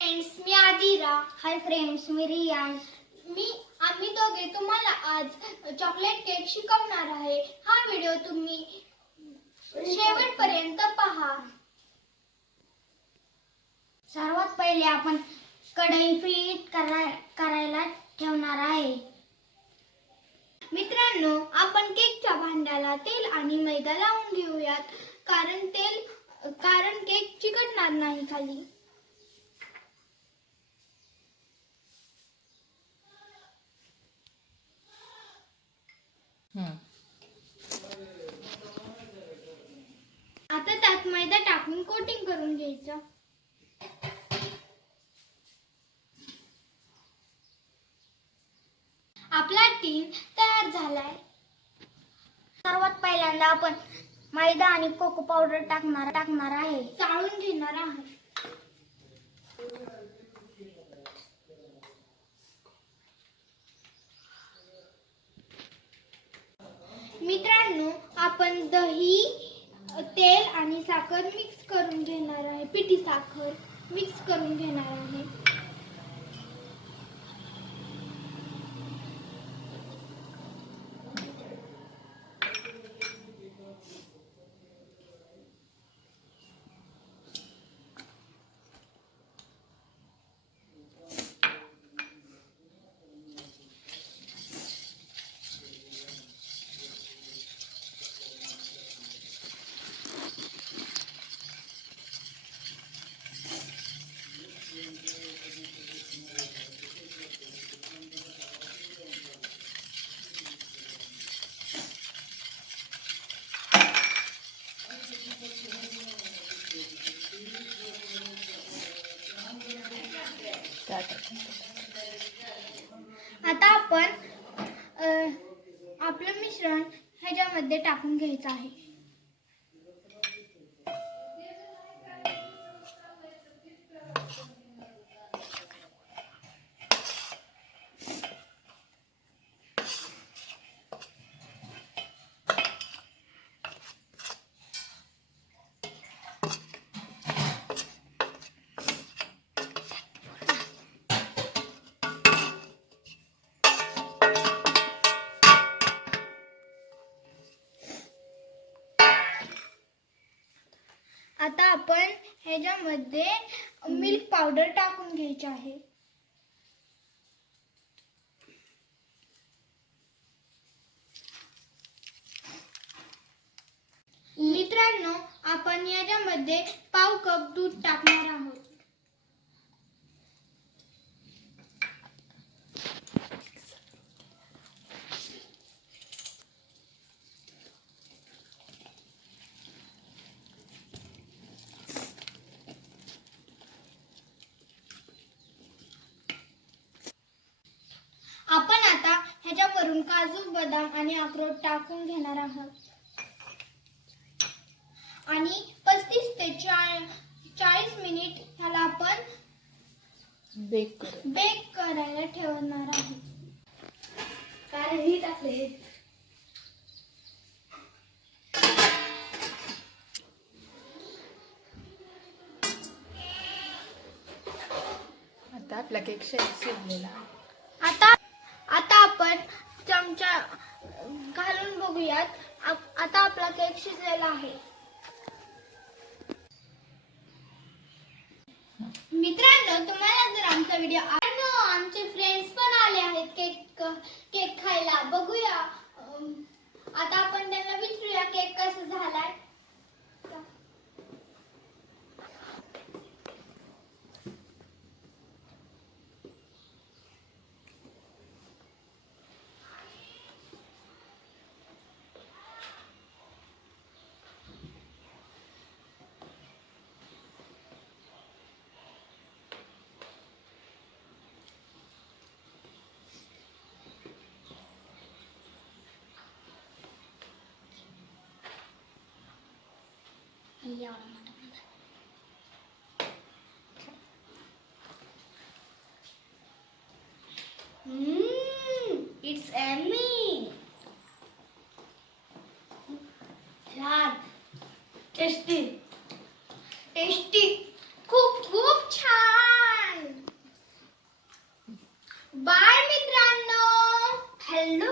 Friends, मी Adira. Hi friends, मी रियान. आम्ही दोघे तुम्हाला आज चॉकलेट केक शिकवणार आहे. हा व्हिडिओ तुम्ही शेवटपर्यंत पहा. सर्वात पहिले आपण कढई प्रीहीट करायला ठेवणार आहे. मित्रांनो, आपण केकच्या भांड्याला तेल आणि मैदा लावून घेऊयात, कारण केक चिकटणार नाही खाली. आता त्यात मैदा टाकून कोटिंग करून घ्यायचं. आपला टीन तयार झालाय. सर्वात पहिल्यांदा आपण मैदा आणि कोको पावडर टाकणार आहे. चाळून घेणार आहे. मित्रांनो, आपण दही, तेल आणि साखर मिक्स करून घेणार आहे. पिठी साखर मिक्स करून घेणार आहे. आता आपण आपलं मिश्रण ह्याच्यामध्ये टाकून घ्यायचं आहे. आता आपण ह्याच्यामध्ये मिल्क पावडर टाकून घ्यायची आहे. मित्रांनो, आपण याच्यामध्ये पाव कप दूध टाकणार आहोत. आपण आता ह्याच्यावरून काजू, बदाम आणि अक्रोड टाकून घेणार आहोत आणि 35 ते 40 मिनिट ह्याला आपण बेक करायला ठेवणार आहोत. काय ही टाकले. आता आपला केक शिजलेला. आता आपण चमचा घालून बघूयात. आता आपला केक शिजलेला आहे. मित्रांनो, तुम्हाला जर आमचा व्हिडिओ आमचे फ्रेंड्स पण आले आहेत केक खायला. बघूया. आता आपण त्यांना विचारूया केक कसा झालाय. It's yummy. टेस्टी खूप खूप छान. बाय मित्रांनो. हॅलो